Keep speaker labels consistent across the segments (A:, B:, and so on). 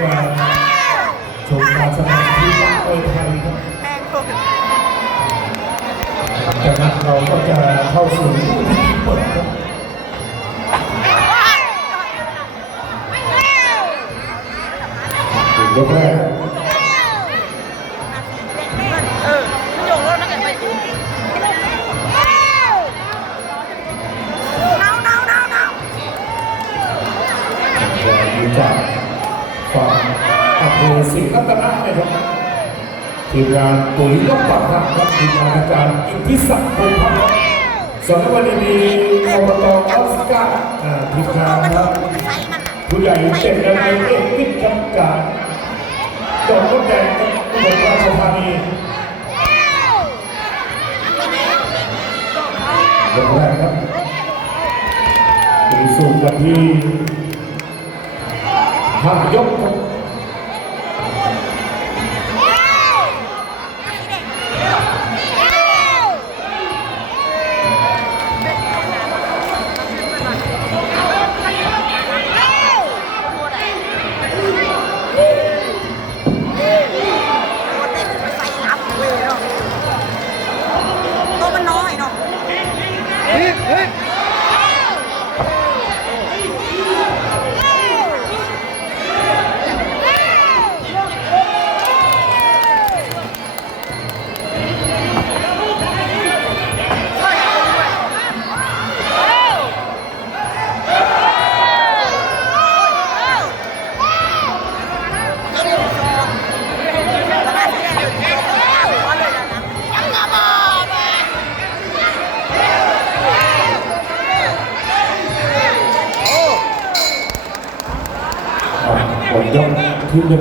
A: ก็จะชมการแสดงที่ยักษ์มวยไทยครับจากนั้นเราก็จะเข้าสู่ที่เปิดครับยกแรก ฝั่งอำเภอศรีรัตนะนะครับทีมงานปุ๋ยยกปากหักครับทีมงานอาจารย์อิทธิศักดิ์พงศ์พัฒน์ส่วนในวันนี้อบตออสการ์ทีมงานครับผู้ใหญ่เจ็ดนายเอกพิจำจากจอดรถแดงครับอุบลราชธานียกแรกครับมีสูงกันที่ ห้ายก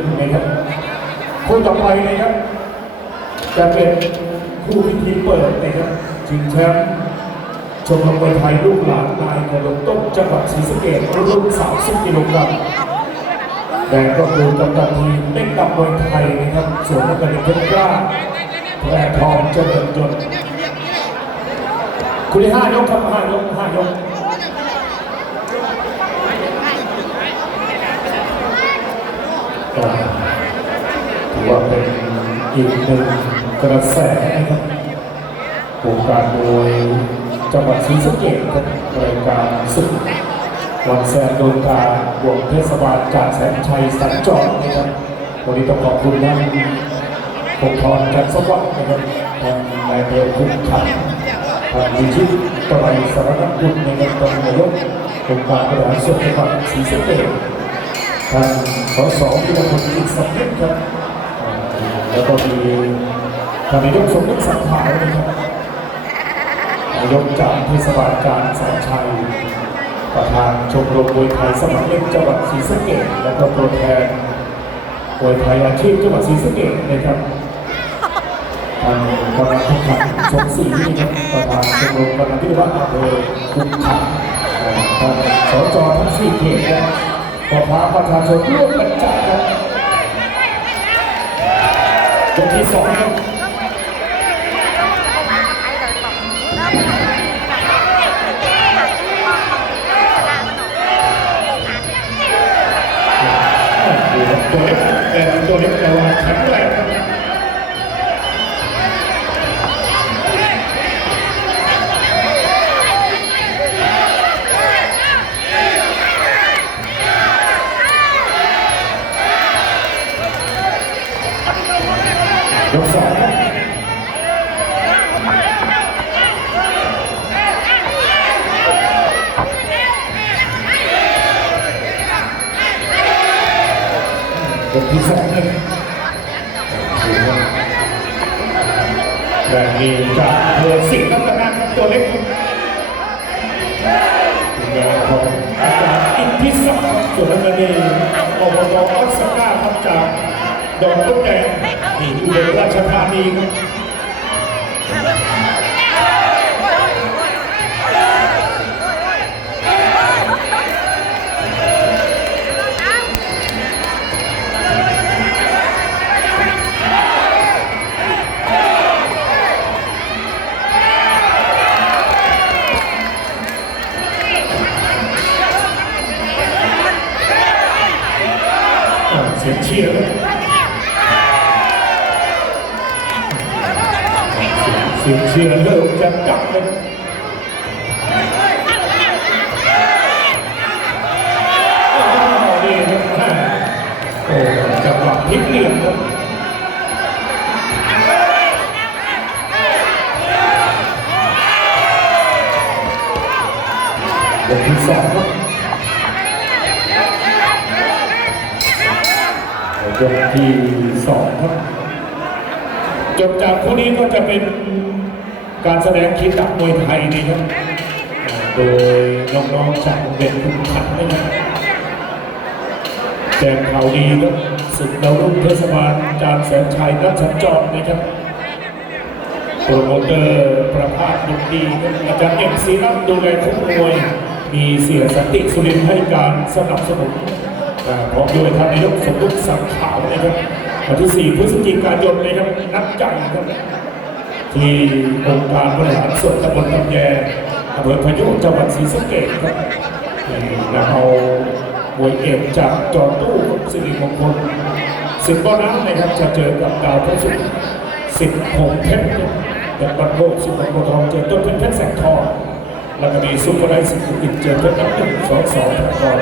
B: นึ่
A: งนะครับคู่ต่อไปนะครับ จะเป็นคู่พิธีเปิดนะครับชิงแชมป์ชมรมมวยไทยลูกหลานนายกระดมต้นจังหวัดศรีสะเกษรุ่น 30 กิโลกรัมแดงก็คือกัปตันทีมเล่นกับมวยไทยนะครับส่วนนักเรียนเพชรกล้าแพรทองเจริญยนคุณที่ห้ายกครับห้ายกห้ายก ก็ถือว่าเป็นอีกหนึ่งกระแสนะครับโครงการโดยจังหวัดศรีสะเกษครับรายการศึกวันแสนโดนการบวกเทศบาลจากแสนชัยสัญจรนะครับวันนี้ต้องขอบคุณท่านปกครองจันสวัสดิ์นะครับท่านนายเบลคุณขันท่านวิชิตตรัยสารนักบุญนะครับท่านนายกองค์การบริหารส่วนจังหวัดศรีสะเกษ ทานสสพิรพลกิจสำนึกครับแล้วก็มีทานนายกสมนึกสังขารนะครับนายกจากเทศบาลการแสนชัยประธานชมรมมวยไทยสมัครเล่นจังหวัดศรีสะเกษและก็ตัวแทนมวยไทยอาชีพจังหวัดศรีสะเกษนะครับทานกำลังทุกขันสมศรีนะครับประธานชมรมกำลังพิวัตรอำเภอคุมขันอ่าท่านสจทั้งสี่เขต นะครับขอพาประชาชนร่วมกันจัดครับยกที่สองครับ ยกสองยกที่สองแรงมีจากเบอร์สิบนักการตัวเล็กครับทีมงานของอาจารย์อิทธิศักดิ์ส่วนนักเรียนอบตออสการ์ครับจากดอนต้นแดง ที่อุบลราชธานีครับ เสียงเชียร์เริ่มจะดับเลยจังหวะพลิกเหลี่ยมครับยกที่สองครับยกที่สองครับ จบจากคู่นี้ก็จะเป็นการแสดงคีตักมวยไทยนะครับโดยน้องๆจากโรงเรียนคุณขันนะครับแจงข่าวดีครับศึกดาวรุ่งเทศบาลจานแสนชัยนักสัญจรนะครับโปรโมเตอร์ประภาสบุญดีอาจารย์เอ็มซีนัทดูแลทุกมวย มีเสียสติสุรินให้การสนับสนุนพร้อมด้วยท่านนายกสมบุกสังขาวนะครับ วันที่ 4 พฤศจิกายนนะครับนัดจันทร์ครับที่องค์การบริหารส่วนตำบลลำแยอำเภอพยุจังหวัดศรีสะเกษครับที่นำเอามวยเอกจากจอตู้สิริมงคลสิบก้อนน้ำนะครับจะเจอกับดาวพระศุกร์สิบหกเพชรและบัตโลกสิบหกโพทองเจอต้นเพชรเพชรแสงทองแล้วก็มีซุปเปอร์ไลท์สิบหกอินเจอเพชรน้ำหนึ่งสองสองทอง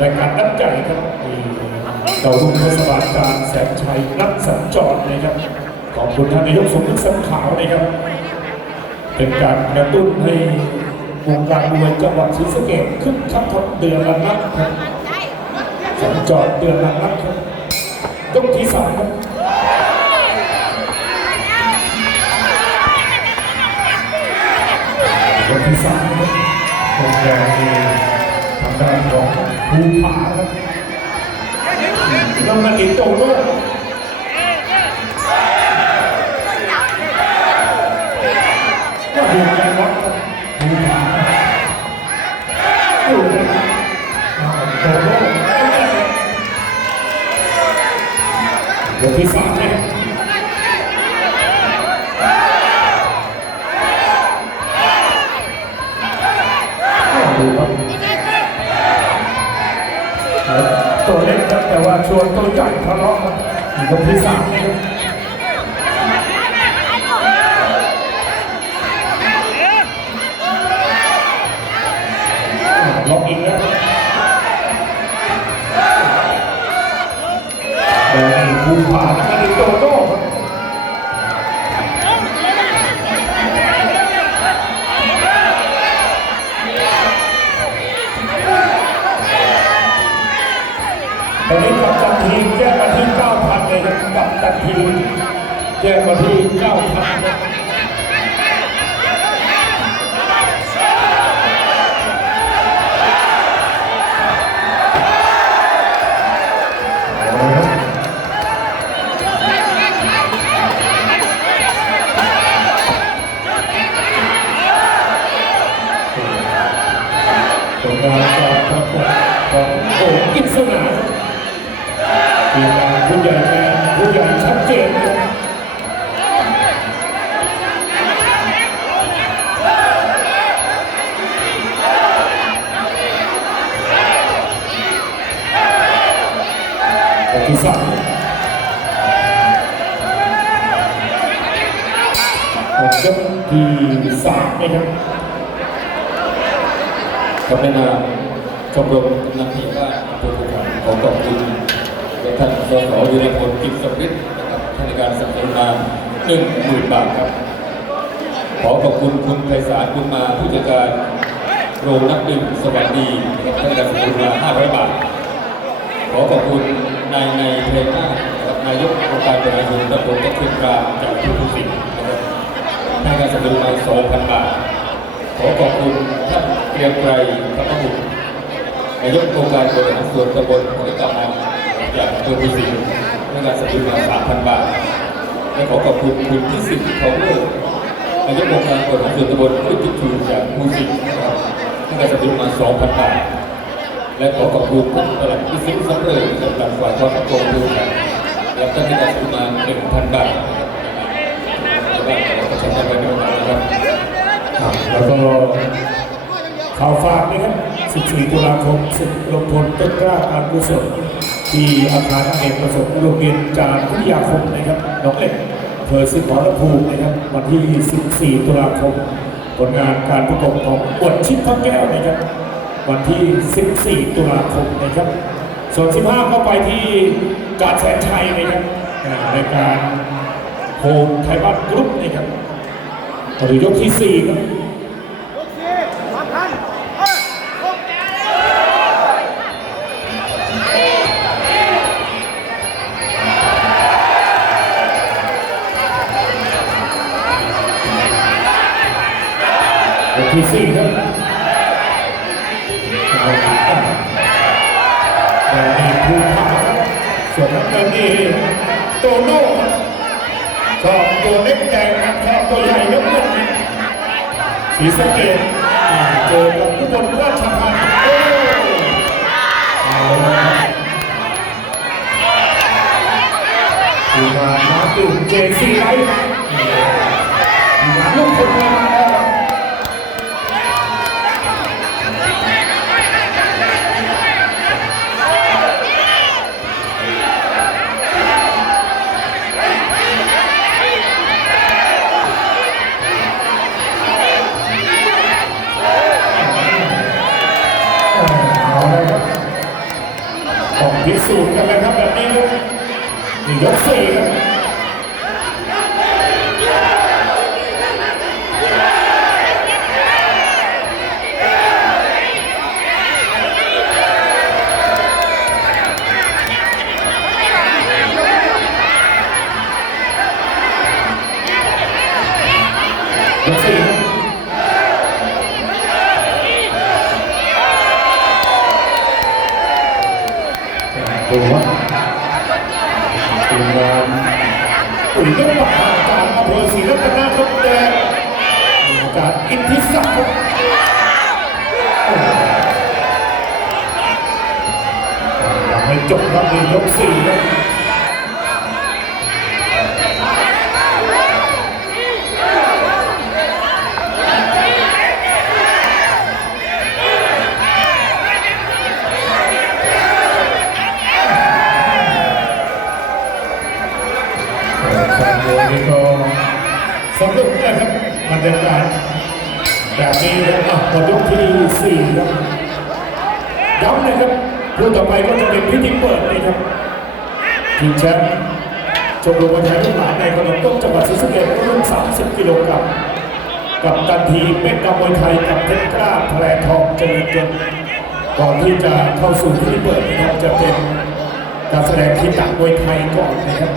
A: รายการนัดใจครับมี ดาวรุ่งเทศบาลการแสนชัยนักสัญจรนะครับ ขอบคุณท่านนายกสมนึกสังขาวนะครับ เป็นการกระตุ้นให้วงการมวยจังหวัดศรีสะเกษขึ้นชักทบเดือนละนัดครับสัญจรเดือนละนัดครับยกที่สามครับยกที่สามครับโรงแรมมีทางด้านของภูผาครับ น้ำมันอิโตโน่ก็ดูกันวัดครับภูผาดูกันโตโน่ยกที่สาม ครับแต่ว่าชวนตัวใหญ่ทะเลาะครับยกที่สามเนี่ยล็อกอีกแล้ว ที่สามออกยกที่สามนะครับ
C: กับในนามชมรมกำนันที่บ้านอำเภอภูขันขอขอบคุณและท่านสสวีรพลกิจสมฤทธิ์นะครับท่านในการสนับสนุนมาหนึ่งหมื่นบาทครับ ขอขอบคุณคุณไพศาลบุญมาผู้จัดการโรงนักดื่มสวัสดีนะครับท่านในการสนับสนุนมาห้าร้อยบาท ขอขอบคุณนายในเพลงหน้านะครับนายกองค์การบริหารส่วนตำบลตะเคียนกลางจากทุกสิทธิ์นะครับท่านในการสนับสนุนมาสองพันบาท ขอขอบคุณท่านเกรียงไกรพระบุตรนายกองค์การบริหารส่วนตำบลหัวกำนันจากอำเภอภูสิงห์ในการสนับสนุนมา3,000 บาท และขอขอบคุณคุณพิสิทธิ์เขาเลิศนายกองค์การบริหารส่วนตำบลห้วยจุกชูจากภูสิงนะครับในการสนับสนุนมา2,000 บาท และขอขอบคุณท่านประหลัดพิสิทธิ์สำเร็จสำหรับฝ่ายความมั่นคงดูแลและท่านที่การสนับสนุนมา1,000บาทนะครับขอประชาชนไปด้วยนะครับ
A: ครับแล้วก็ข่าวฝากนะครับ 14 ตุลาคมศึกลงพลต้นกล้าการกุศลที่อาคารเนกประสงค์โรงเรียนจารวิทยาคมนะครับหน้องเล็กเภอสิงห์ขอรภูมินะครับ วันที่ 14 ตุลาคม ผลงานการประกบของอวดชิดพระแก้วนะครับ วันที่ 14 ตุลาคมนะครับ ส่วน 15 ก็ไปที่กาดแสนชัยนะครับรายการโฮมไทยบ้านกรุ๊ปนะครับหรือยกที่ 4 ครับที่สี่ครับ เอาติดตั้งแต่นี่ภูผาครับส่วนน้ำเงินนี่โตโน่ครับชอบตัวเล็กแดงครับชอบตัวใหญ่แล้วเงินสีสะเกดเจอกับอุบลราชธานีโอ้เอาละครับทีมงานน้ำดื่มเจซีไลท์ทีมงานลูกคนมาแยากให้จบครับในยกสี่ครับ หมดยกที่สี่ครับย้ำนะครับคู่ต่อไปก็จะเป็นพิธีเปิดนะครับทีมแชมป์ชมรมวันชัยลูกหลานในขนมต้มจังหวัดศรีสะเกษรุ่น 30 กิโลกรัมกับตันทีเป็นกำมวยไทยกับเพชรกล้าแพรทองเจริญยนก่อนที่จะเข้าสู่พิธีเปิดนะครับจะเป็นการแสดงคีตะมวยไทยก่อนนะครับ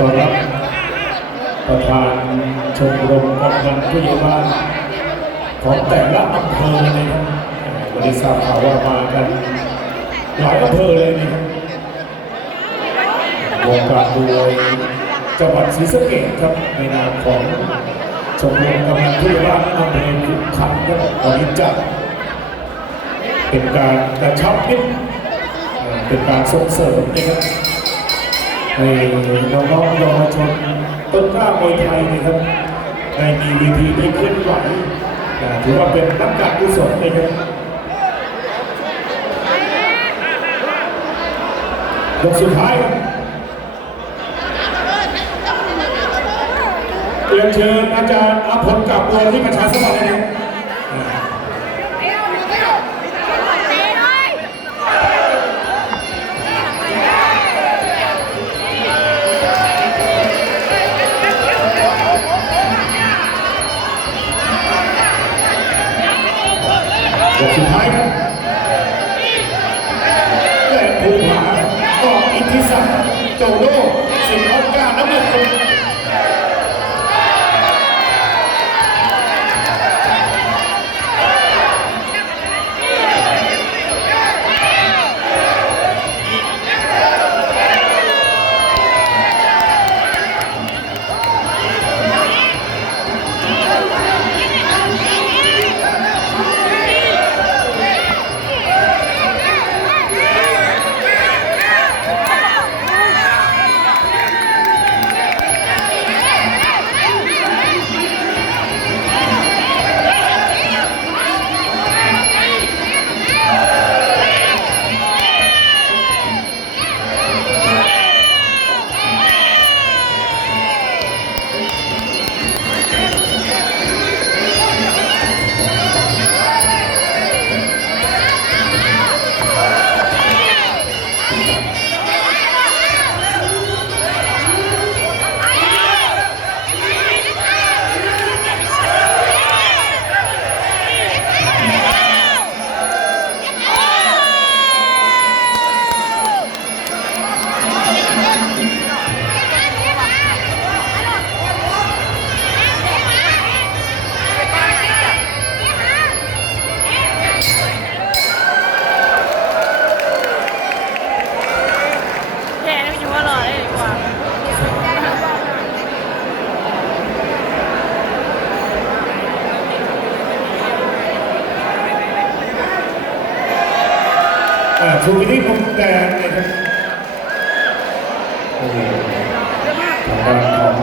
A: ต้อนรับประธานชมรมกำนันผู้ใหญ่บ้านของแต่ละอำเภอนะครับวันนี้ทราบข่าวว่ามากันหลายอำเภอเลยนะครับวงการโดยจังหวัดศรีสะเกษครับในนามของชมรมกำนันผู้ใหญ่บ้านอำเภอขุนขันครับวันนี้จัดเป็นการกระชับมิตรเอ่อเป็นการส่งเสริมนะครับ ให้น้องๆเยาวชนต้นกล้ามวยไทยนะครับในมีวีทีได้เคลื่อนไหวถือว่าเป็นนักการกุศลนะครับยกสุดท้ายครับเรียนเชิญอาจารย์อาพกับบัวที่ประชาสัมพันธ์นะครับ